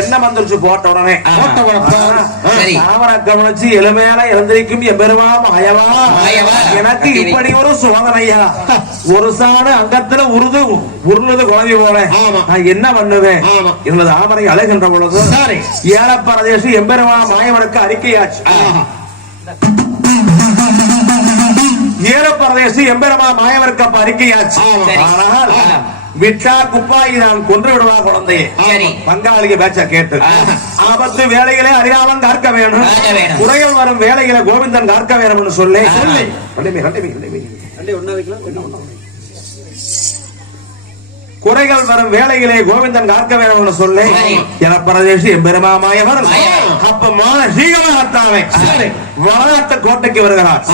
என்ன வந்துருச்சு போட்ட உடனே தாமரை கவனிச்சு எலுமையால எழுந்திருக்கும் எம்பெருமா மாயவா எனக்கு இப்படி ஒரு சோதனையா ஒரு சாண அங்கத்துல உருளுது குழந்தை போல நான் என்ன பண்ணுவேன் எனது தாமரை அழகின்ற பொழுது ஏழப்பரதேசி எம்பெருமா மாயவனுக்கு அறிக்கையாச்சு ஏழப்பரதேசி எம்பெருமா மாயவனுக்கு அப்ப அறிக்கையாச்சு ஆனால் விட்டா குப்பாய் நான் கொன்று விடுவா குழந்தையே பங்காளிக பேச்ச கேட்டு ஆபத்து வேலைகளை அறியாமல் காக்க வேணும் குறைகள் வரும் வேலைகளை கோவிந்தன் காக்க வேணும்னு சொல்லி குறைகள் வரும் வேலைகளை கோவிந்தன் காக்க வேணும்னு சொல்லி பிரதேசி எம்பெருமாமாயவர் அப்ப மானசீகமாகத்தாவே வளநாட்டு கோட்டைக்கு வருகிறார்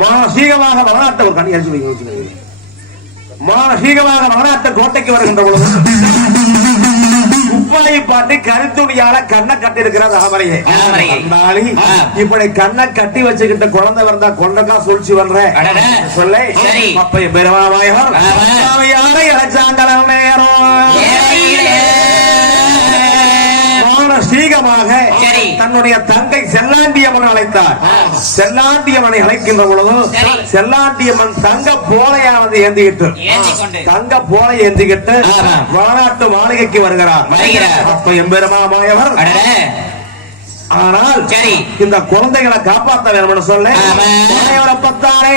மானசீகமாக வளநாட்டு ஒரு கணி அரிசி மானசீகமாக வளநாட்டு கோட்டைக்கு வருகின்ற பொழுது குப்பாயை பாட்டு கருத்துணியால கண்ணை கட்டி இருக்கிறார் தாமரையே இப்படி கண்ணை கட்டி வச்சுக்கிட்ட குழந்தை வந்தா கொண்டக்கா சொல்லிச்சு வர்றேன் சொல்ல அப்ப பெருமாவாயவர் யாரை இழைச்சாங்கள நேரம் சீகமாக தன்னுடைய தங்கை செல்லாண்டியம்மன் அழைத்தார் செல்லாண்டியம்மனை அழைக்கின்ற பொழுது செல்லாண்டியம்மன் தங்க போலையானது தங்க போலை ஏந்திக்கிட்டு வளநாட்டு மாளிகைக்கு வருகிறார் அப்ப எம்பெருமாமாயவர் ஆனால் இந்த குழந்தைகளை காப்பாற்ற வேண்டும் சொல்ல பத்தானே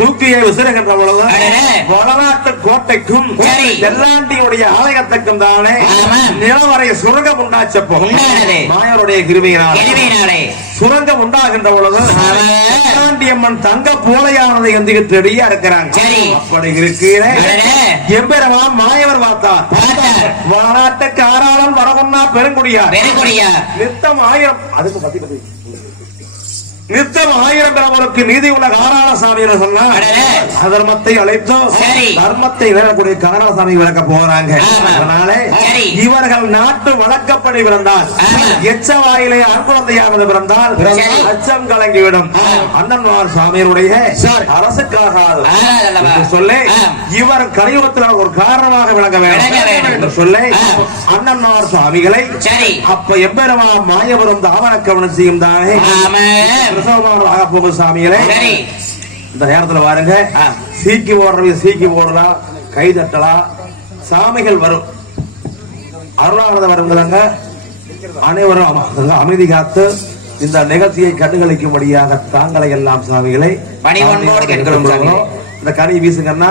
தூக்கியை விசிறுகின்ற பொழுது வளநாட்டு கோட்டைக்கும் செல்லாண்டியுடைய ஆலயத்துக்கும் தானே நிலவரை சுரங்கம் உண்டாச்சப்போ மாயவருடைய கிருபையினாலே சுரங்கம் உண்டாகின்ற பொழுது செல்லாண்டியம்மன் தங்க போலையானதை எந்திக்கிட்டு ரெடியா இருக்கிறாங்க அப்படி இருக்கிறேன் எம்பெருமான் மாயவர் பார்த்தார் வளநாட்டு காராளன் வரகுன்னா பெருங்குடியார் நித்தம் 1000 அதுக்கு பத்தி நித்தம் 1000 கிராமருக்கு நீதி உள்ள காராளசாமி சொன்னா அதர்மத்தை அழைத்தோம் தர்மத்தை விளக்கக்கூடிய காராளசாமி விளக்க போகிறாங்க அதனால இவர்கள் நாட்டு வழக்கப்படி பிறந்தால் எச்ச வாயிலே ஆண் குழந்தையானது பிறந்தால் அச்சம் கலங்கிவிடும் அண்ணன்மார் சாமியருடைய அரசுக்காகாது சொல்ல இவர் கலியுகத்தில் ஒரு காரணமாக விளங்க வேண்டும் என்று சொல்ல அண்ணன்மார் சுவாமிகளை அப்ப எம்பெருமா மாயவரும் தாவரக்கவனம் செய்யும் தானே சாமிகளே இந்த நேரத்தில் பாருங்க சீக்கி ஓடுறவங்க சீக்கி போடலாம் கை தட்டலாம் சாமிகள் வரும் அருளானத வருங்கிறாங்க அனைவரும் அமைதி காத்து இந்த நிகழ்ச்சியை கண்டுகளிக்கும்படியாக தாங்களை எல்லாம் சாமிகளை இந்த கனி வீசுங்கன்னா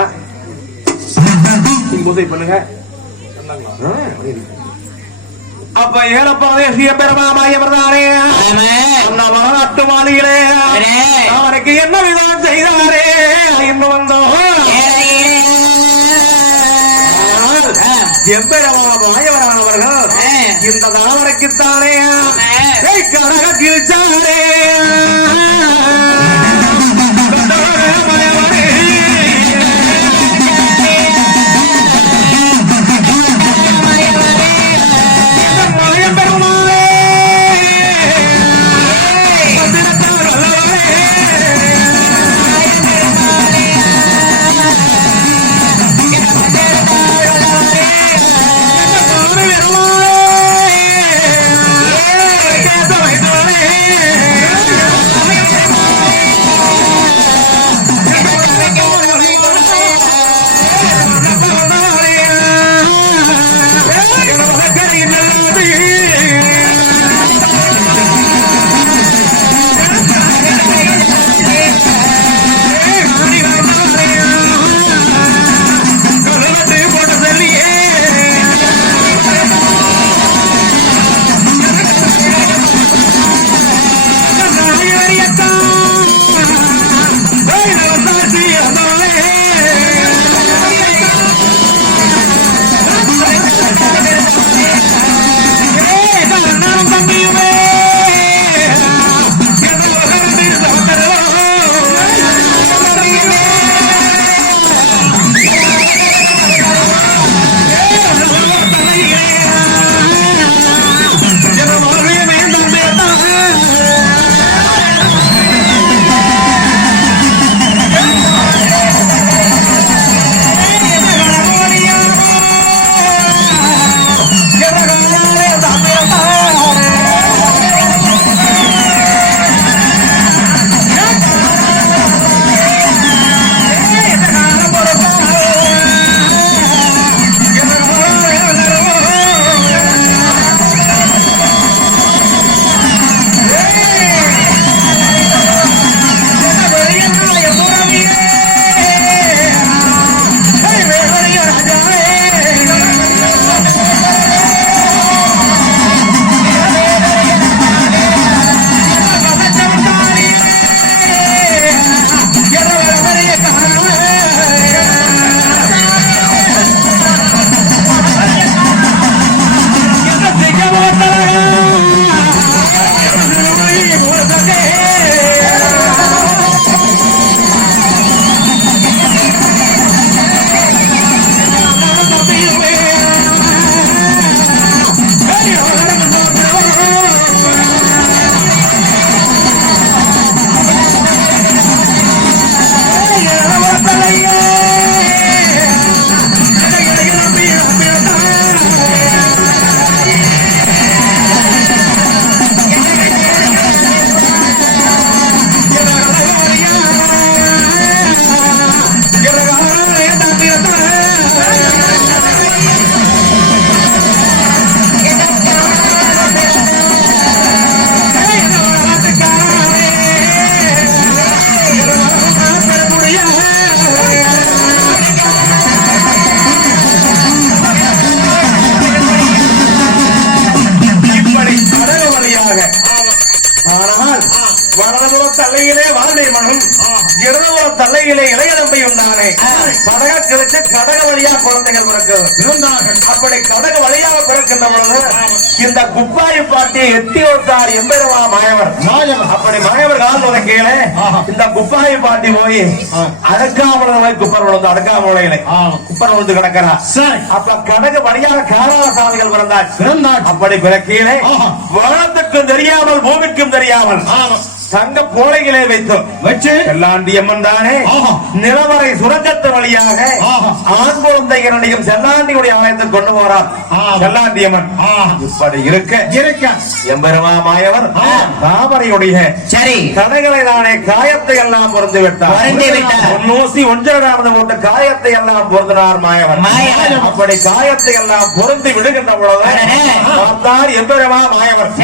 பூஜை பண்ணுங்க அப்ப ஏழப்பரதேசிய பெருமாமாயவர்தானே வளநாட்டு மாளிகளே அவருக்கு என்ன விதம் செய்தாரே இன்னும் வந்தோம் எம்பெருமாமாயவரானவர்கள் இந்த தாமரைக்குத்தானே கரகத்தில் சாரே தலையிலே வாழை மனம் இடதுபுற தலையிலே இளையதம்பை உண்டானே படக கிழக்கு கடக வழியா குழந்தைகள் பிறக்கிறார்கள். அப்படி கடக வழியாக பிறக்கின்ற பொழுது இந்த குப்பாய் பாட்டி எத்தி ஒருத்தார் எம்பெருமா மாயவர் அப்படி மாயவர் கால் உலகையில இந்த குப்பாய் பாட்டி போய் அடக்காமலை குப்பர் விழுந்து அடக்காமலையில குப்பர் விழுந்து கிடக்கிறார். அப்ப கடக வழியாக காலாசாமிகள் பிறந்தார். அப்படி பிறக்கையிலே வானத்துக்கும் தெரியாமல் பூமிக்கும் தெரியாமல் தங்க போலைகளை வச்சு செல்லாண்டி அம்மன் தானே நிலவரை சுரங்கத்து வழியாக ஆண் குழந்தைகளையும் செல்லாண்டியுடைய ஆலயத்தை கொண்டு போறார். செல்லாண்டி அம்மன் இப்படி இருக்க எம்பெருமா மாயவர் தாமரையுடைய சரி கடைகளை தானே காயத்தை எல்லாம் பொருந்து விட்டார். நூசி ஒன்றராமது போட்டு காயத்தை எல்லாம் பொருந்தினார் மாயவர். அப்படி காயத்தை எல்லாம் பொருந்தி விடுகின்ற பொழுது பார்த்தார் எம்பெருமா மாயவர்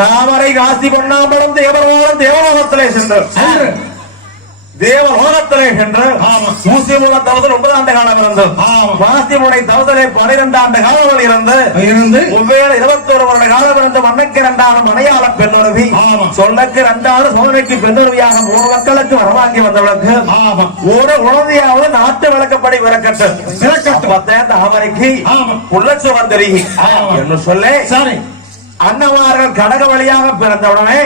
தாமரை காசி பொன்னாம்பலம் தேவரோ தேவலோகத்திலே சென்று ஊசி மூல தவசல் 9 ஆண்டு காலம் இருந்தது. மாசி முனை தவசலை 12 ஆண்டு காலம் இருந்து 21 வருட காலம் இருந்து மண்ணுக்கு 2 ஆண்டு மனையாள பெண்ணுறவி சொல்லுக்கு 2 ஆண்டு சோதனைக்கு பெண்ணுறவியாக 3 மக்களுக்கு வரவாங்கி வந்தவளுக்கு ஒரு உணர்வையாவது நாட்டு விளக்கப்படி விளக்கட்டு தாமரைக்கு உள்ள சுகந்தரி என்று சொல்ல அன்னவார்கள் கடக வழியாக பிறந்தவுடனே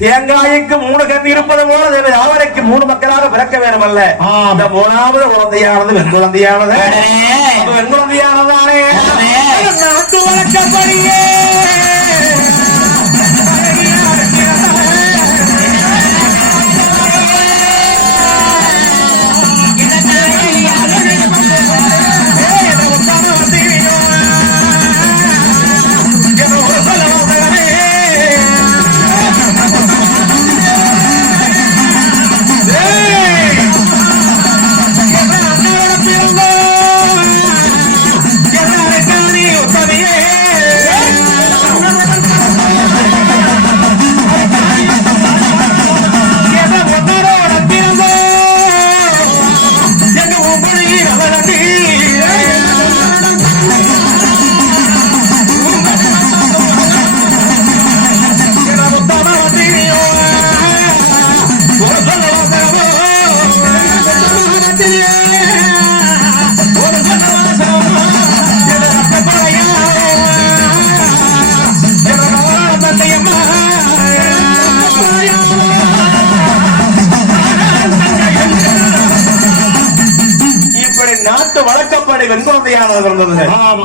தேங்காய்க்கு 3 கண் இருப்பது போல யாவரைக்கு 3 மக்களாக பிறக்க வேண்டும் அல்ல. இந்த 3வது குழந்தையானது வெண் குழந்தையானது வெண் குழந்தையானதானே நாட்டு வழக்கப்படியே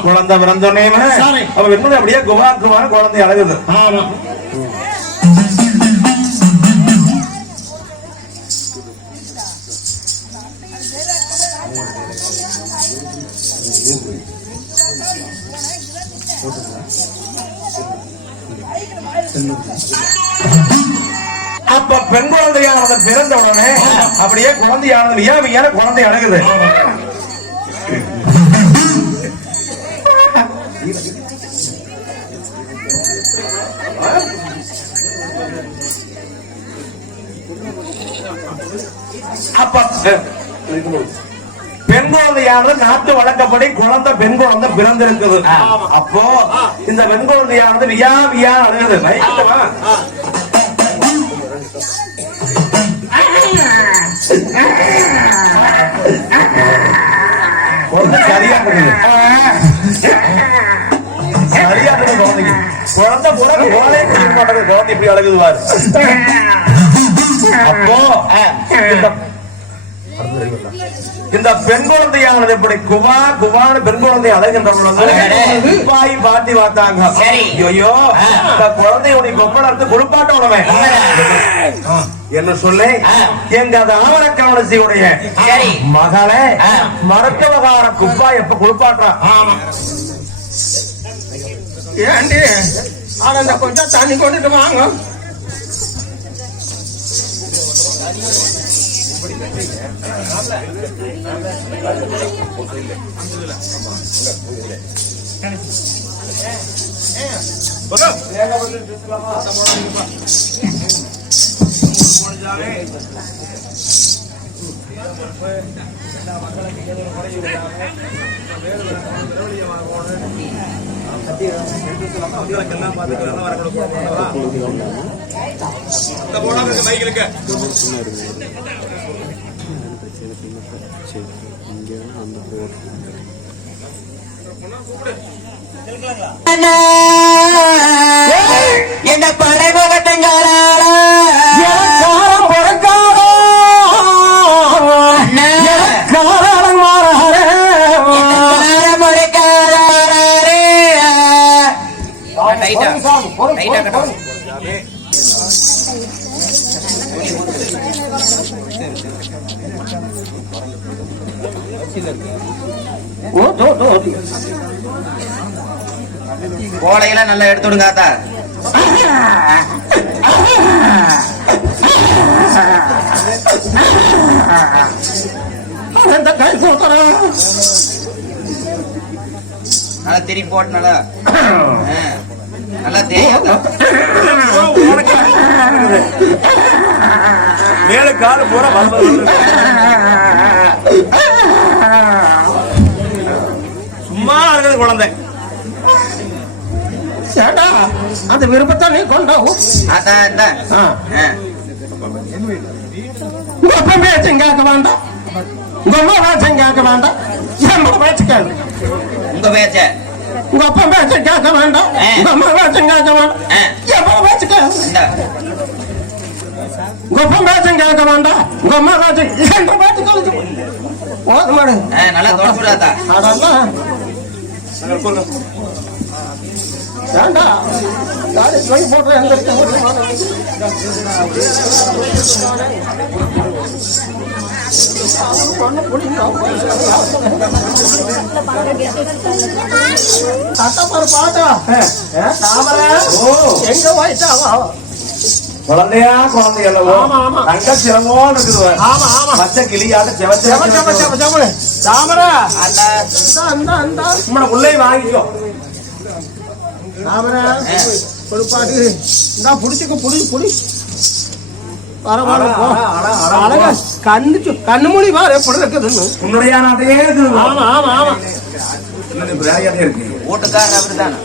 குழந்தை பிறந்தோடனே அப்படியே குவாக்குமான குழந்தை அழகுது. அப்ப பெண் குழந்தையானது பிறந்த உடனே அப்படியே குழந்தையானது வியாபியான குழந்தை அடங்குது. அப்ப பெண் குழந்தையானது நாட்டு வழக்கப்படி குழந்தை பெண் குழந்தை பிறந்திருக்குது. அப்போ இந்த பெண் குழந்தையானது வியா அழுகுது. சரியா சரியா குழந்தைக்கு குழந்தை கூட குழந்தை இப்படி அழகுதுவார். அப்போ இந்த பெண் குழந்தையானது இப்படி குவான்னு பெண் குழந்தை அழகின்ற பொழுது பாய் பாட்டி பார்த்தாங்க. ஐயோ இந்த குழந்தையுடைய கொப்பளத்து குளிப்பாட்ட உடனே என்ன சொல்லி எங்க ஆவணக்கவனசியுடைய மகளே மருத்துவகார குப்பா எப்ப குளிப்பாட்டான் ஏண்டி அவன் கொஞ்சம் தண்ணி கொண்டுட்டு வாங்க. என்ன படைமுகத்தங்கால கோடையெல்லாம் நல்லா எடுத்து விடுங்க ஆத்தா. நல்லா திருப்பி போட்டு நல்லா நல்லா தெரியும். மேல கால போற சும்மா இருக்கிறது குழந்தை. அந்த விருப்பத்தை நீ கொண்டாவும் பேச்சுங்காக்க வேண்டாம், உங்க அம்மா பேச்சுங்காக்க வேண்டாம், என் பேச்சு கேள்வி. உங்க பேச்ச உங்க அப்பா பேச்சு கேட்க வேண்டாம், உங்க அம்மா பேச்சும் கேட்க வேண்டாம், என் பேச்சு கேட்க. உங்க அப்பா பேச்சும் கேட்க வேண்டாம், உங்க அம்மா பேச்சு என் பேச்சு கழிச்சு போதும் மாடு. நல்லா தொடச்சுடாதா அதெல்லாம் ஏண்டா காடி சொல்லி போட்டு எங்க தட்டப்பாரு பாட்டா எங்க வயசாவா குழந்தையா குழந்தை அல்லவோ தங்க சிரமோ இருக்குது. பச்சை கிளியாட்ட தாமரா உள்ளே வாங்கிக்கோ. பொறுப்பாடு இந்தா புடிச்சுக்க புடி புடி பரவாயில்ல. கண்ணு மொழி பாரு எப்படி இருக்குதுன்னு உன்னுடைய நாட்டையே இருக்குது. ஆமா ஆமா ஆமா இருக்கு ஓட்டுக்காரர் அப்படித்தானே.